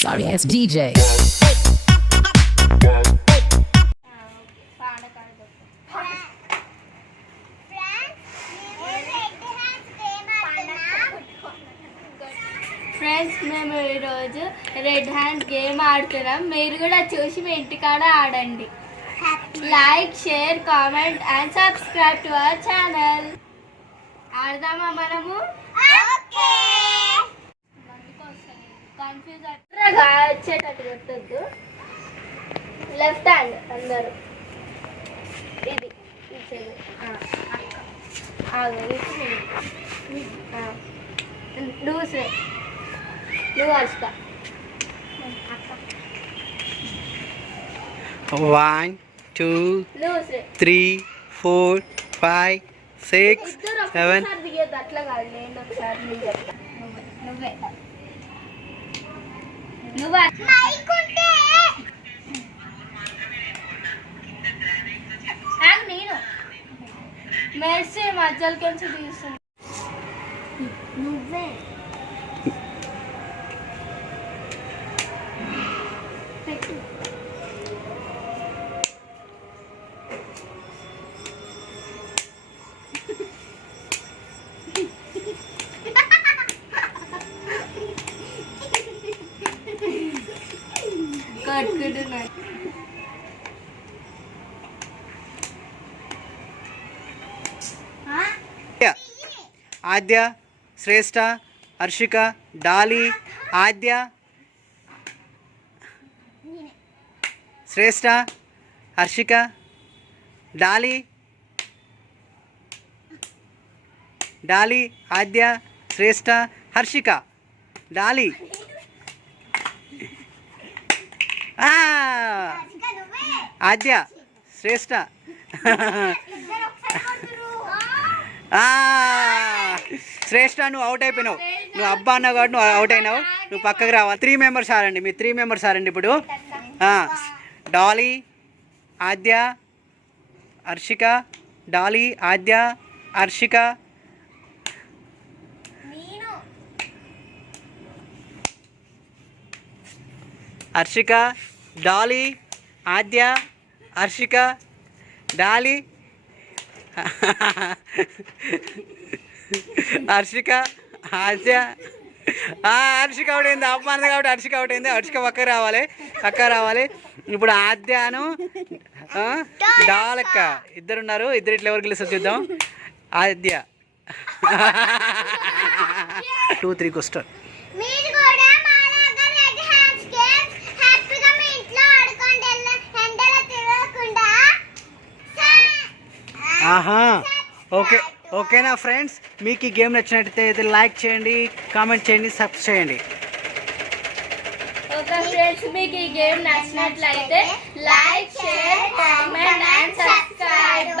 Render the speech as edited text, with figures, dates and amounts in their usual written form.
Sorry ass DJ. Friends మేము ఈరోజు red hand game ఆడుతున్నాం. మీరు కూడా చూసి మీ ఇంటికాడ ఆడండి. Like, share, comment and subscribe to our channel. ఆడదామా మనము? కన్ఫ్యూజ్ అట్లా వచ్చేటట్టు కొట్టద్దు. లెఫ్ట్ హ్యాండ్ అందరు ఇది ఇచ్చేది. నువ్వు అరుస్తా. 1 2 3 4 5 6 7. అట్లా కాదు, నేను ఒకసారి నువ్వే నేను మెర్సీ మధ్యలోకి తీస్తాను. నువ్వే ఆద్య, శ్రేష్ఠ, హర్షిక, డాలి, ఆద్య, శ్రేష్ఠ, హర్షిక, డాలి, డాలి, ఆద్య, శ్రేష్ఠ, హర్షిక, డాలి. ఆద్య, శ్రేష్ఠ. శ్రేష్ఠ, నువ్వు అవుట్ అయిపోయినావు. నువ్వు అబ్బా అన్నావు కాబట్టి నువ్వు అవుట్ అయినావు. నువ్వు పక్కకు రావాలి. 3 మెంబర్స్ ఆడండి. మీరు 3 మెంబర్స్ ఆడండి ఇప్పుడు. డాలీ, ఆద్య, హర్షిక, డాలీ, ఆద్య, హర్షిక, హర్షిక, డాలీ, ఆద్య, హర్షిక, డాలీ, హర్షిక, ఆద్య. హర్షిక అవుట్ అయింది. అమ్మాయి కాబట్టి హర్షిక అవుట్ అయింది. హర్షిక పక్క రావాలి. ఇప్పుడు ఆద్యను డాలక్క ఇద్దరున్నారు. ఇద్దరు ఇట్లా ఎవరు గెలుస్తారు చూద్దాం. ఆద్య 2 3 స్టార్ట్. ఆహా, ఓకేనా ఫ్రెండ్స్? మీకు ఈ గేమ్ నచ్చినట్టయితే లైక్ చేయండి, కామెంట్ చేయండి, సబ్స్క్రైబ్ చేయండి. ఓకే ఫ్రెండ్స్, మీకు ఈ గేమ్ నచ్చినట్లయితే like, share, comment and subscribe.